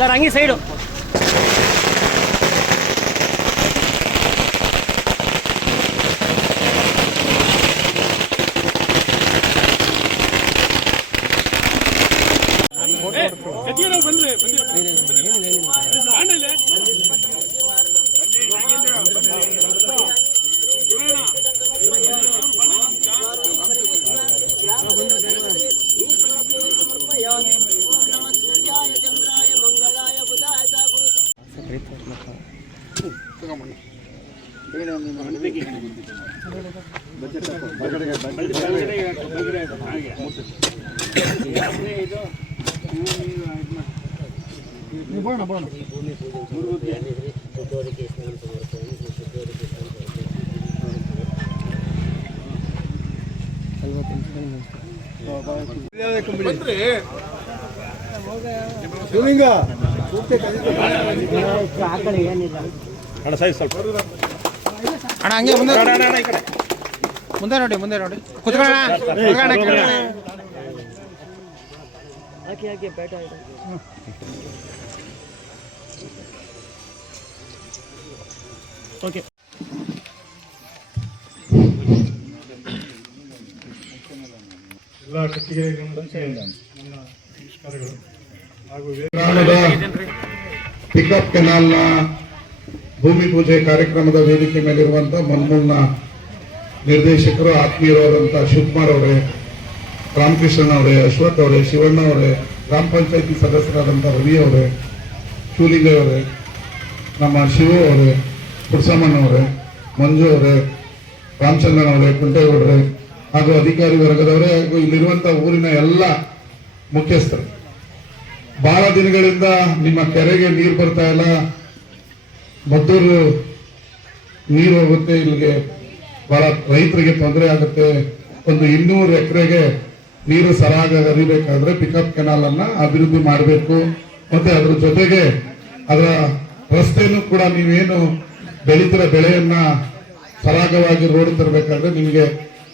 Sir ಹಂಗೆ side ಶಿವಲಿಂಗ ಅಣ್ಣ ಹಂಗೆ ಮುಂದೆ ಮುಂದೆ ನೋಡಿ ಮುಂದೆ ನೋಡಿ. ಕುತ್ಕೊಳ್ಳೋಣ ಕುತ್ಕೊಳ್ಳೋಣ ಕೆಳಗಡೆ. ಹಾಕಿ ಹಾಕಿ ಬೇಟ ಇದೆ ಓಕೆ. ಎಲ್ಲ ಕಟ್ಟಿಗೆ ಗಮನಕ್ಕೆ ನನ್ನ ನಮಸ್ಕಾರಗಳು. ಹಾಗೂ ಪಿಕಪ್ ಕೆನಾಲ್ನ ಭೂಮಿ ಪೂಜೆ ಕಾರ್ಯಕ್ರಮದ ವೇದಿಕೆ ಮೇಲಿರುವಂತಹ ಮನ್ಮೂಲ್ನ ನಿರ್ದೇಶಕರು ಆತ್ಮೀಯರಾದಂಥ ಶಿವಕುಮಾರ್ ಅವರೇ, ರಾಮಕೃಷ್ಣನ್ ಅವರೇ, ಅಶ್ವಥ್ ಅವರೇ, ಶಿವಣ್ಣ ಅವರೇ, ಗ್ರಾಮ ಪಂಚಾಯತಿ ಸದಸ್ಯರಾದಂಥ ರವಿ ಅವರೇ ಅವರೇ, ನಮ್ಮ ಶಿವ ಅವರೇ ಅವರೇ, ಮಂಜು ಅವರೇ, ರಾಮಚಂದ್ರನ್ ಅವರೇ, ಕುಂಟೇಗೌಡರೇ, ಹಾಗೂ ಅಧಿಕಾರಿ ವರ್ಗದವರೇ ಹಾಗೂ ಇಲ್ಲಿರುವಂಥ ಊರಿನ ಎಲ್ಲ ಮುಖ್ಯಸ್ಥರು. ಬಹಳ ದಿನಗಳಿಂದ ನಿಮ್ಮ ಕೆರೆಗೆ ನೀರು ಬರ್ತಾ ಇಲ್ಲ. ಮದ್ದೂರು ನೀರು ಹೋಗುತ್ತೆ ಇಲ್ಲಿಗೆ. ಬಹಳ ರೈತರಿಗೆ ತೊಂದರೆ ಆಗುತ್ತೆ. ಒಂದು ಇನ್ನೂರು ಎಕರೆಗೆ ನೀರು ಸರಾಗ ಹರಿಬೇಕಾದ್ರೆ ಪಿಕಪ್ ಕೆನಾಲ್ ಅನ್ನ ಅಭಿವೃದ್ಧಿ ಮಾಡಬೇಕು. ಮತ್ತೆ ಅದ್ರ ಜೊತೆಗೆ ಅದರ ರಸ್ತೆಯನ್ನು ಕೂಡ ನೀವೇನು ಬೆಳೀತಿರೋ ಬೆಳೆಯನ್ನ ಸರಾಗವಾಗಿ ರೋಡ್ ತರಬೇಕಾದ್ರೆ ನಿಮಗೆ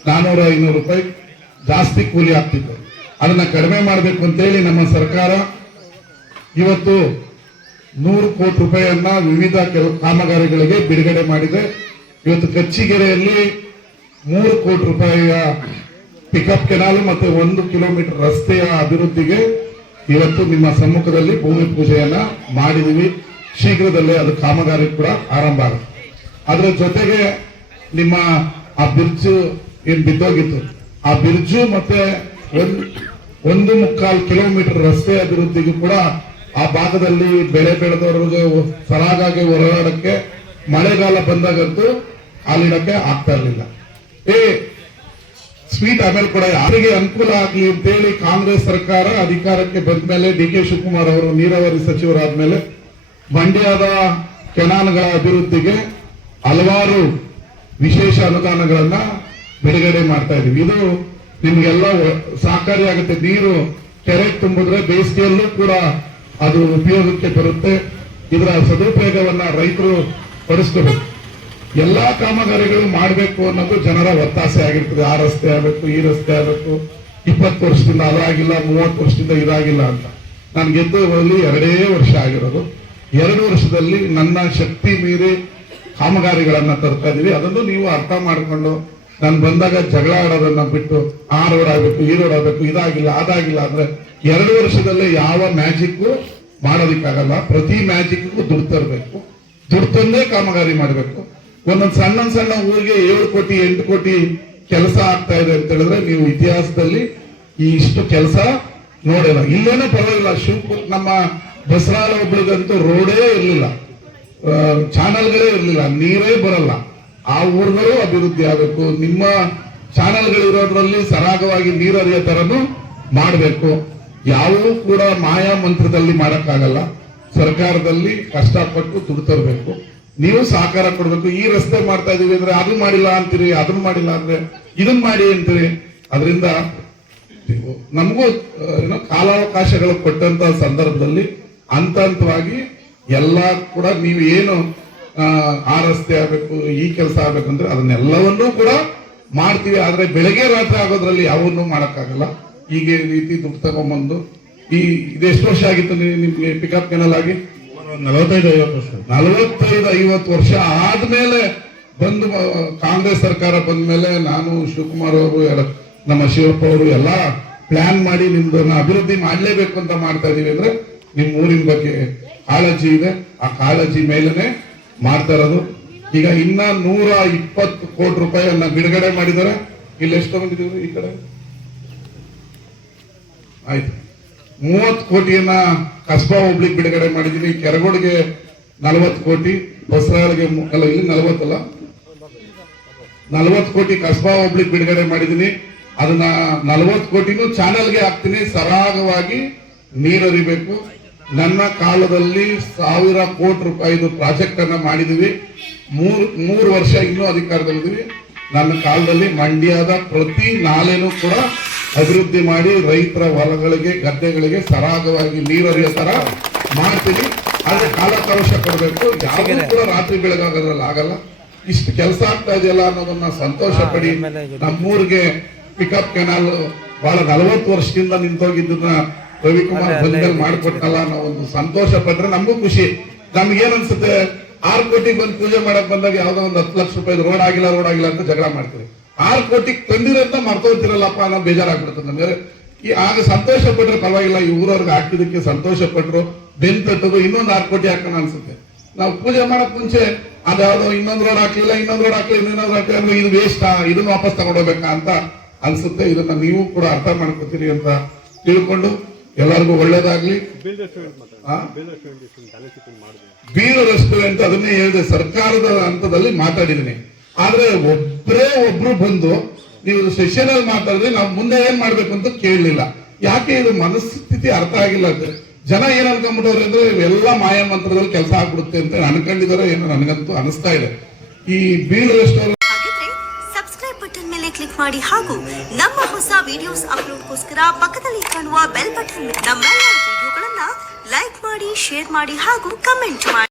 ನಾನೂರ ಐನೂರು ರೂಪಾಯಿ ಜಾಸ್ತಿ ಕೂಲಿ ಆಗ್ತಿತ್ತು. ಅದನ್ನ ಕಡಿಮೆ ಮಾಡಬೇಕು ಅಂತೇಳಿ ನಮ್ಮ ಸರ್ಕಾರ ಇವತ್ತು ನೂರು ಕೋಟಿ ರೂಪಾಯಿಯನ್ನ ವಿವಿಧ ಕೆಲವು ಕಾಮಗಾರಿಗಳಿಗೆ ಬಿಡುಗಡೆ ಮಾಡಿದೆ. ಇವತ್ತು ಕಚ್ಚಿಗೆರೆಯಲ್ಲಿ ಮೂರು ಕೋಟಿ ರೂಪಾಯಿಯ ಪಿಕಪ್ ಕೆನಾಲ್ ಮತ್ತು ಒಂದು ಕಿಲೋಮೀಟರ್ ರಸ್ತೆಯ ಅಭಿವೃದ್ಧಿಗೆ ಇವತ್ತು ನಿಮ್ಮ ಸಮ್ಮುಖದಲ್ಲಿ ಭೂಮಿ ಪೂಜೆಯನ್ನ ಮಾಡಿದೀವಿ. ಶೀಘ್ರದಲ್ಲೇ ಅದು ಕಾಮಗಾರಿ ಕೂಡ ಆರಂಭ ಆಗುತ್ತೆ. ಅದರ ಜೊತೆಗೆ ನಿಮ್ಮ ಆ ಬಿರ್ಜು ಏನ್ ಬಿದ್ದೋಗಿತ್ತು. ಆ ಬಿರ್ಜು ಮತ್ತೆ ಒಂದ್- ಮುಕ್ಕಾಲು ಕಿಲೋಮೀಟರ್ ರಸ್ತೆ ಅಭಿವೃದ್ಧಿಗೂ ಕೂಡ ಆ ಭಾಗದಲ್ಲಿ ಬೆಳೆ ಬೆಳೆದವರಿಗೆ ಸರಾಗಾಗಿ ಓಡಾಡಕ್ಕೆ ಮಳೆಗಾಲ ಬಂದಾಗಂತೂ ಹಾಲಿಡಕ್ಕೆ ಆಗ್ತಾ ಇರಲಿಲ್ಲ. ಏ, ಸ್ವೀಟ್ ಆಮೇಲೆ ಕೂಡ, ಯಾರಿಗೆ ಅನುಕೂಲ ಆಗ್ಲಿ ಅಂತೇಳಿ ಕಾಂಗ್ರೆಸ್ ಸರ್ಕಾರ ಅಧಿಕಾರಕ್ಕೆ ಬಂದ ಮೇಲೆ ಡಿ ಕೆ ಶಿವಕುಮಾರ್ ಅವರು, ನೀರಾವರಿ ಸಚಿವರಾದ ಮೇಲೆ ಮಂಡ್ಯದ ಕೆನಾಲ್ಗಳ ಅಭಿವೃದ್ಧಿಗೆ ಹಲವಾರು ವಿಶೇಷ ಅನುದಾನಗಳನ್ನ ಬಿಡುಗಡೆ ಮಾಡ್ತಾ ಇದೀವಿ ಇದು ನಿಮ್ಗೆಲ್ಲ ಸಹಕಾರಿ ಆಗುತ್ತೆ. ನೀರು ಕೆರೆ ತುಂಬಿದ್ರೆ ಬೇಸಿಗೆಯಲ್ಲೂ ಕೂಡ ಅದು ಉಪಯೋಗಕ್ಕೆ ಬರುತ್ತೆ. ಇದರ ಸದುಪಯೋಗವನ್ನ ರೈತರು ಪಡಿಸ್ಕೋಬೇಕು ಎಲ್ಲಾ ಕಾಮಗಾರಿಗಳು ಮಾಡಬೇಕು ಅನ್ನೋದು ಜನರ ಒತ್ತಾಸೆ ಆಗಿರ್ತದೆ. ಆ ರಸ್ತೆ ಆಗಬೇಕು, ಈ ರಸ್ತೆ ಆಗಬೇಕು. ಇಪ್ಪತ್ತು ವರ್ಷದಿಂದ ಅದಾಗಿಲ್ಲ, ಮೂವತ್ತು ವರ್ಷದಿಂದ ಇದಾಗಿಲ್ಲ ಅಂತ. ನಾನು ಗೆದ್ದಲ್ಲಿ ಎರಡೇ ವರ್ಷ ಆಗಿರೋದು. ಎರಡು ವರ್ಷದಲ್ಲಿ ನನ್ನ ಶಕ್ತಿ ಮೀರಿ ಕಾಮಗಾರಿಗಳನ್ನ ತರ್ತಾ ಇದೀವಿ. ಅದನ್ನು ನೀವು ಅರ್ಥ ಮಾಡಿಕೊಂಡು, ನಾನು ಬಂದಾಗ ಜಗಳ ಆಡೋದನ್ನ ಬಿಟ್ಟು, ಆ ರೋಡ್ ಆಗಬೇಕು, ಈ ರೋಡ್ ಆಗಬೇಕು, ಇದಾಗಿಲ್ಲ, ಅದಾಗಿಲ್ಲ ಅಂದ್ರೆ ಎರಡು ವರ್ಷದಲ್ಲಿ ಯಾವ ಮ್ಯಾಜಿಕ್ ಮಾಡೋದಿಕ್ಕಾಗಲ್ಲ. ಪ್ರತಿ ಮ್ಯಾಜಿಕ್ಗೂ ದುಡ್ಡು ತರಬೇಕು. ದುಡ್ಡು ತಂದೇ ಕಾಮಗಾರಿ ಮಾಡಬೇಕು. ಒಂದೊಂದು ಸಣ್ಣ ಸಣ್ಣ ಊರಿಗೆ ಏಳು ಕೋಟಿ, ಎಂಟು ಕೋಟಿ ಕೆಲಸ ಆಗ್ತಾ ಇದೆ ಅಂತ ಹೇಳಿದ್ರೆ ನೀವು ಇತಿಹಾಸದಲ್ಲಿ ಈ ಇಷ್ಟು ಕೆಲಸ ನೋಡಿಲ್ಲ. ಇಲ್ಲೇನೂ ಪರವಾಗಿಲ್ಲ. ಶಿವಪುರ ನಮ್ಮ ಬಸರಾಳ ಒಬ್ಳಿಗಂತೂ ರೋಡೇ ಇರಲಿಲ್ಲ. ಚಾನಲ್ಗಳೇ ಇರಲಿಲ್ಲ. ನೀರೇ ಬರಲ್ಲ. ಆ ಊರುಗಳು ಅಭಿವೃದ್ಧಿ ಆಗಬೇಕು. ನಿಮ್ಮ ಚಾನಲ್ಗಳಿರೋದ್ರಲ್ಲಿ ಸರಾಗವಾಗಿ ನೀರು ಹರಿಯೋ ಥರನೂ ಮಾಡಬೇಕು. ಯಾವುದೂ ಕೂಡ ಮಾಯಾ ಮಂತ್ರದಲ್ಲಿ ಮಾಡಕ್ಕಾಗಲ್ಲ. ಸರ್ಕಾರದಲ್ಲಿ ಕಷ್ಟಪಟ್ಟು ದುಡ್ಡು ತರಬೇಕು. ನೀವು ಸಹಕಾರ ಕೊಡಬೇಕು. ಈ ರಸ್ತೆ ಮಾಡ್ತಾ ಇದೀವಿ ಅಂದ್ರೆ ಅದು ಮಾಡಿಲ್ಲ ಅಂತೀರಿ ಅದನ್ನ ಮಾಡಿಲ್ಲ ಅಂದ್ರೆ ಇದನ್ನ ಮಾಡಿ ಅಂತೀರಿ. ಅದರಿಂದ ನಮಗೂ ಏನೋ ಕಾಲಾವಕಾಶಗಳು ಕೊಟ್ಟಂತ ಸಂದರ್ಭದಲ್ಲಿ ಹಂತ ಹಂತವಾಗಿ ಎಲ್ಲ ಕೂಡ ನೀವು ಏನು ಆ, ಆ ರಸ್ತೆ ಆಗ್ಬೇಕು ಈ ಕೆಲಸ ಆಗ್ಬೇಕು ಅಂದ್ರೆ ಅದನ್ನೆಲ್ಲವನ್ನೂ ಕೂಡ ಮಾಡ್ತೀವಿ. ಆದ್ರೆ ಬೆಳಗ್ಗೆ ರಾತ್ರಿ ಆಗೋದ್ರಲ್ಲಿ ಯಾವನ್ನೂ ಮಾಡಕ್ಕಾಗಲ್ಲ. ಹೀಗೆ ರೀತಿ ದುಡ್ಡು ತಗೊಂಬಂದು ಈ ಇದು ಎಷ್ಟು ವರ್ಷ ಆಗಿತ್ತು ನಿಮ್ಗೆ ಪಿಕಪ್ ಕೆನಲ್ ಆಗಿ? ನಲವತ್ತೈದು ಐವತ್ತು ವರ್ಷ. ನಲವತ್ತೈದು ಐವತ್ತು ವರ್ಷ ಆದ್ಮೇಲೆ ಬಂದು ಕಾಂಗ್ರೆಸ್ ಸರ್ಕಾರ ಬಂದ ಮೇಲೆ ನಾನು ಶಿವಕುಮಾರ್ ಅವರು ನಮ್ಮ ಶಿವಪ್ಪ ಅವರು ಎಲ್ಲ ಪ್ಲಾನ್ ಮಾಡಿ ನಿಮ್ದನ್ನ ಅಭಿವೃದ್ಧಿ ಮಾಡಲೇಬೇಕು ಅಂತ ಮಾಡ್ತಾ ಇದೀವಿ ಅಂದ್ರೆ ನಿಮ್ ಊರಿನ ಬಗ್ಗೆ ಕಾಳಜಿ ಇದೆ. ಆ ಕಾಳಜಿ ಮೇಲೆನೆ ಮಾಡ್ತಾ ಇರೋದು. ಈಗ ಇನ್ನ ನೂರ ಇಪ್ಪತ್ತು ಕೋಟಿ ರೂಪಾಯಿಯನ್ನ ಬಿಡುಗಡೆ ಮಾಡಿದ್ದಾರೆ. ಇಲ್ಲಿ ಎಷ್ಟು ತಗೊಂಡಿದ್ದೀವಿ ಈ ಕಡೆ? ಆಯ್ತು. ಮೂವತ್ತು ಕೋಟಿಯನ್ನ ಕಸ್ಬಾ ಹೋಗ್ಲಿಕ್ಕೆ ಬಿಡುಗಡೆ ಮಾಡಿದ್ದೀನಿ. ಕೆರಗೋಡಿಗೆ ನಲವತ್ತು ಕೋಟಿ, ಬಸರಾಳಿಗೆ ಅಲ್ಲ, ಇಲ್ಲಿ ನಲವತ್ತಲ್ಲ ನಲವತ್ತು ಕೋಟಿ ಕಸ್ಬಾ ಹೋಗ್ಲಿಕ್ಕೆ ಬಿಡುಗಡೆ ಮಾಡಿದ್ದೀನಿ. ಅದನ್ನ ನಲವತ್ತು ಕೋಟಿನೂ ಚಾನಲ್ಗೆ ಹಾಕ್ತೀನಿ. ಸರಾಗವಾಗಿ ನೀರರಿಬೇಕು ನನ್ನ ಕಾಲದಲ್ಲಿ ಸಾವಿರ ಕೋಟಿ ರೂಪಾಯಿದು ಪ್ರಾಜೆಕ್ಟ್ ಅನ್ನ ಮಾಡಿದೀವಿ. ಮೂರ್, ಮೂರು ವರ್ಷ ಇನ್ನೂ ಅಧಿಕಾರದಲ್ಲಿದ್ದೀವಿ ನನ್ನ ಕಾಲದಲ್ಲಿ ಮಂಡ್ಯದ ಪ್ರತಿ ನಾಲೆನೂ ಕೂಡ ಅಭಿವೃದ್ಧಿ ಮಾಡಿ ರೈತರ ಹೊಲಗಳಿಗೆ ಗದ್ದೆಗಳಿಗೆ ಸರಾಗವಾಗಿ ನೀರರಿಯೋ ತರ ಮಾಡ್ತೀವಿ ಆದ್ರೆ ಕಾಲಕಾವಶ ಕೊಡಬೇಕು. ಯಾರು ಕೂಡ ರಾತ್ರಿ ಬೆಳಗಾಗೋದ್ರಲ್ಲಿ ಆಗಲ್ಲ. ಇಷ್ಟು ಕೆಲಸ ಆಗ್ತಾ ಇದೆಯಲ್ಲ ಅನ್ನೋದನ್ನ ಸಂತೋಷ ಪಡಿ. ನಮ್ಮೂರಿಗೆ ಪಿಕಪ್ ಕೆನಾಲ್ ಬಹಳ ನಲವತ್ತು ವರ್ಷದಿಂದ ನಿಂತೋಗಿದ್ದನ್ನ ರವಿಕುಮಾರ್ ಬಂದ್ಮೇಲೆ ಮಾಡಿಕೊಟ್ಟಲ್ಲ ಅನ್ನೋ ಒಂದು ಸಂತೋಷ ಪಟ್ರೆ ನಮಗೂ ಖುಷಿ. ನಮ್ಗೆ ಏನ್ ಅನ್ಸುತ್ತೆ ಆರು ಕೋಟಿ ಬಂದು ಪೂಜೆ ಮಾಡಕ್ ಬಂದಾಗ ಯಾವ್ದೋ ಒಂದು ಹತ್ತು ಲಕ್ಷ ರೂಪಾಯಿ ರೋಡ್ ಆಗಿಲ್ಲ ರೋಡ್ ಆಗಿಲ್ಲ ಅಂತ ಜಗಳ ಮಾಡ್ತೀವಿ. ಆರು ಕೋಟಿ ತಂದಿರಂತ ಮರ್ತೋಗ್ತಿರಲ್ಲಪ್ಪ ಅನ್ನೋ ಬೇಜಾರಾಗ್ಬಿಡ್ತದೆ ನಮಗೆ. ಈ ಆಗ ಸಂತೋಷ ಪಟ್ರೆ ಪರವಾಗಿಲ್ಲ ಈ ಊರವ್ರಿಗೆ ಹಾಕಿದಕ್ಕೆ ಸಂತೋಷ ಪಟ್ರು ಬೆನ್ ತಟ್ಟದು ಇನ್ನೊಂದು ಆರು ಕೋಟಿ ಹಾಕೋಣ ಅನ್ಸುತ್ತೆ. ನಾವು ಪೂಜೆ ಮಾಡಕ್ ಮುಂಚೆ ಅದ್ಯಾವುದೋ ಇನ್ನೊಂದು ರೋಡ್ ಹಾಕ್ಲಿಲ್ಲ ಇನ್ನೊಂದು ರೋಡ್ ಹಾಕ್ಲಿಲ್ಲ ಇನ್ನೊಂದು ಹಾಕ್ಲಿಲ್ಲ ಅಂದ್ರೆ ಇದು ವೇಸ್ಟಾ ಇದನ್ನ ವಾಪಸ್ ತಗೊಂಡೋಗ್ಬೇಕಾ ಅಂತ ಅನ್ಸುತ್ತೆ. ಇದನ್ನ ನೀವು ಕೂಡ ಅರ್ಥ ಮಾಡ್ಕೋತೀರಿ ಅಂತ ತಿಳ್ಕೊಂಡು ಎಲ್ಲರಿಗೂ ಒಳ್ಳೇದಾಗ್ಲಿ? ಬೀರು ರೆಸ್ಟೋರೆಂಟ್ ಅದನ್ನೇ ಹೇಳಿದೆ ಸರ್ಕಾರದ ಹಂತದಲ್ಲಿ ಮಾತಾಡಿದೀನಿ ಆದ್ರೆ ಒಬ್ಬರೇ ಒಬ್ರು ಬಂದು ನೀವು ಸೆಷನ್ ಅಲ್ಲಿ ಮಾತಾಡಿದ್ರೆ ನಾವು ಮುಂದೆ ಏನ್ ಮಾಡ್ಬೇಕು ಅಂತ ಕೇಳಲಿಲ್ಲ. ಯಾಕೆ ಇದು ಮನಸ್ಥಿತಿ ಅರ್ಥ ಆಗಿಲ್ಲ ಅಂದ್ರೆ ಜನ ಏನ್ ಅನ್ಕೊಂಡ್ಬಿಟ್ಟವ್ರೆ ಅಂದ್ರೆ ಇವೆಲ್ಲ ಮಾಯ ಮಂತ್ರದಲ್ಲಿ ಕೆಲಸ ಆಗ್ಬಿಡುತ್ತೆ ಅಂತ ಅನ್ಕೊಂಡಿದಾರೆ ಏನೋ ನನಗಂತೂ ಅನಿಸ್ತಾ ಇದೆ. ಈ ಬೀಳ್ ರೆಸ್ಟೋರೆಂಟ್ ಸಬ್ಸ್ಕ್ರೈಬ್ ಬಟನ್ ಮೇಲೆ ಕ್ಲಿಕ್ ಮಾಡಿ ಹಾಗೂ ನಮ್ಮ ಹೊಸ ವಿಡಿಯೋಸ್ ಅಪ್ಲೋಡ್ಗೋಸ್ಕರ ಪಕ್ಕದಲ್ಲಿ ಕಾಣುವ ಬೆಲ್ ಬಟನ್ ನಮ್ಮೆಲ್ಲ ವಿಡಿಯೋಗಳನ್ನ ಲೈಕ್ ಮಾಡಿ ಶೇರ್ ಮಾಡಿ ಹಾಗೂ ಕಮೆಂಟ್ ಮಾಡಿ.